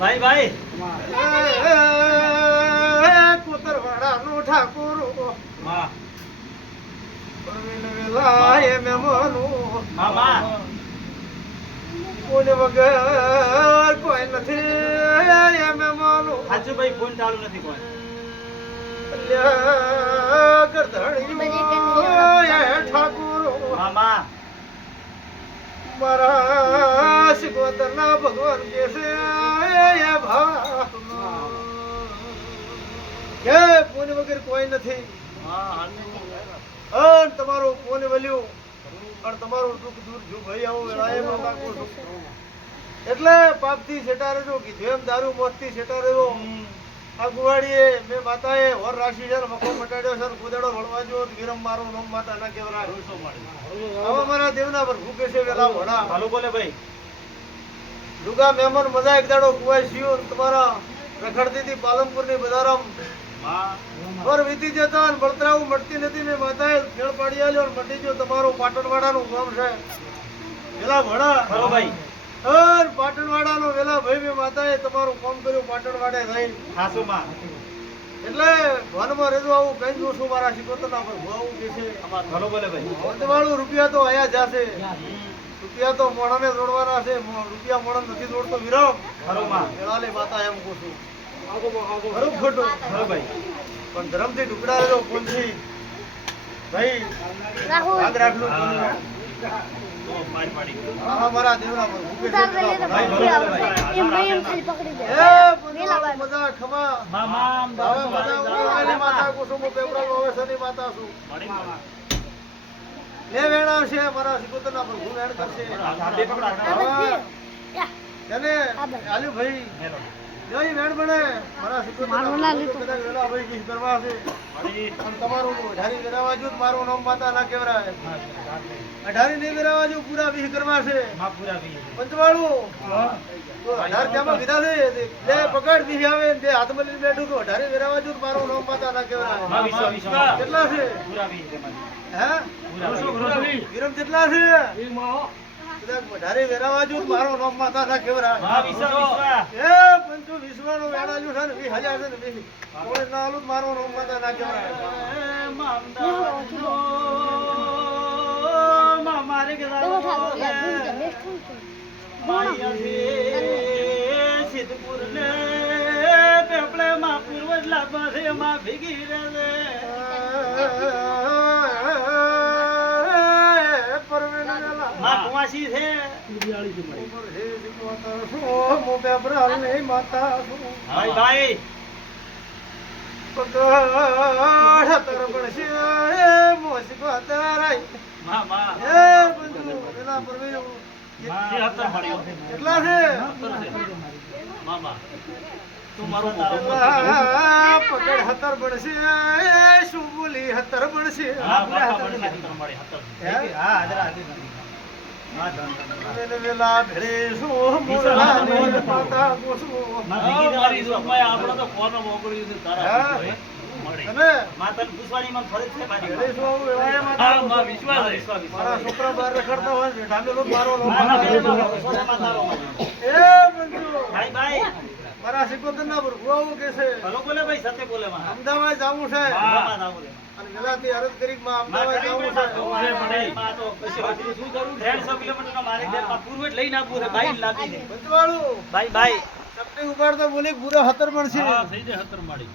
ભાઈ ભાઈ. ઠાકોર. મહેમાનું મામા કોને વગર કોઈ નથી એ મહેમાનું સાચું ભાઈ ફોન ચાલુ નથી કોઈ. અલ્યા ગરધણી એ ઠાકોર. મારા સિકોતરના ભગવાન કે છે કે કોને વગર કોઈ નથી. જો ભાઈ આવો વેળાએ માતા એટલે પાપથી છેટા રહેજો, કીધું એમ દારૂ મોતથી છેટા રહેજો. આ ગુવાડીએ, મેં માતાએ વર રાશિ છે મકો મટાડ્યો છે કુદાડો વળવાજો વિરમ મારો, નોમ માતા ના કેવરા હવે મારા દેવના પર ભૂકે છે વેલા વડા. ચાલુ બોલે ભાઈ. દુગા મહેમાન મજા એક દાડો કુવાય શિયો તમારા રખડતી હતી પાલનપુરની બજારમ વર વીતી જતા અને બળતરાવું મળતી નથી. ને માતાએ ખેળ પાડી આલ્યો અને મટી ગયો. તમારું પાટણવાડાનું ગામ છે. વેલા ભણા ભાઈ. અર પાટણવાડાનો વેલા ભાઈ મેં માતાએ તમારું કામ કર્યું. પાટણવાડે રહી ખાસુમાં. એટલે વનમાં રેજો આવું કઈ છું મારા શિકોતરના પર ભુવાવું કે છે? ખરો ભલે ભાઈ. વંદવાળું રૂપિયા તો આયા જાશે રૂપિયા તો મોણાને જોડવાના છે રૂપિયા મોણા નથી જોડતો વિરમ ખરો માં. માતા એમ કહું છું. ખરું ખોટું? ખરો ભાઈ. પણ ધર્મથી ટુકડા રહ્યો કોણથી ભાઈ યાદ રાખજો. દેવના મજા ખમા. માતા કુસુમ પેપરા માતા છું. લે વેણા છે મારા સિકોતરના પર હું વેણ કરશે. એને આલ્યું ભાઈ જય વેણ બને. મારા મારું ના લીધું. કદાચ વેલા ભાઈ ગીત કરવા છે. પણ તમારું અઢારી વેરાવાજુ મારું નામ માતા ના કેવરાય અઢારી નહીં વેરાવાજુ પૂરા વીહ કરવા છે. માં પૂરા બી પંચવાળું. અઢાર ત્યાંમાં કીધા છે? બે પકડ વીહ આવે ને બે હાથમાં લઈને બેઠું તો અઢારી વેરાવાજુ મારું નામ માતા ના માં કેવરાય કેટલા છે? પૂરા હે? વિરમ કેટલા છે? કદાચ અઢારી વેરાવાજુ મારો નામ માતા ના કેવરાયમાં વિશ્વ વિશ્વ. એ પંચુ વિશ્વનો વેળાજુ છે ને છે ને વીસ. કોઈ ના આલું જ મારું નામ માતા ના કેવરાય મારે કે સિદ્ધપુર ને પેપડે માં પૂર્વજ લાભ છે માં ભીગી રહે માં કુવાસી છે ભાઈ ભાઈ માં માં કેટલા છે મારું પકડ હતર બનશે શું બોલી હતર બનશે હા બાપા મળે સિંહતર મળે હતર હા અને વેલા ભેળે શું મોરલાની માતા ગોસું. મારી જોગમાં આપણો તો કોનો મોકલ્યું છે? હા. ભાઈ. માં પૂછવાની મને ફરજ છે. શું આવું વેળાએ માતા હા, ગોસું. છોકરા બહાર રખડતા હોય છે ઢામેલો મારો ભાઈ ભાઈ મારા સિકોતરના ભુવાઓ કે છે ભલો બોલે ભાઈ સત્ય બોલે માં અમદાવાદ જાવું છે અમદાવાદમાં, ના બોલે. અને વેલાથી અરજ કરી માં માં અમદાવાદ જાવું છે તો મારે પડે માં તો કશું હતું. શું જરૂર? 150 કિલોમીટરનો મારે ઘેરમાં પૂર્વે જ લઈને આપવું છે. ભાઈ લાદી દે પંચવાળું ભાઈ ભાઈ ચપટી ઉપાડતો બોલી પૂરા હતર મળશે છે હા, થઈ જાય હતર માળી.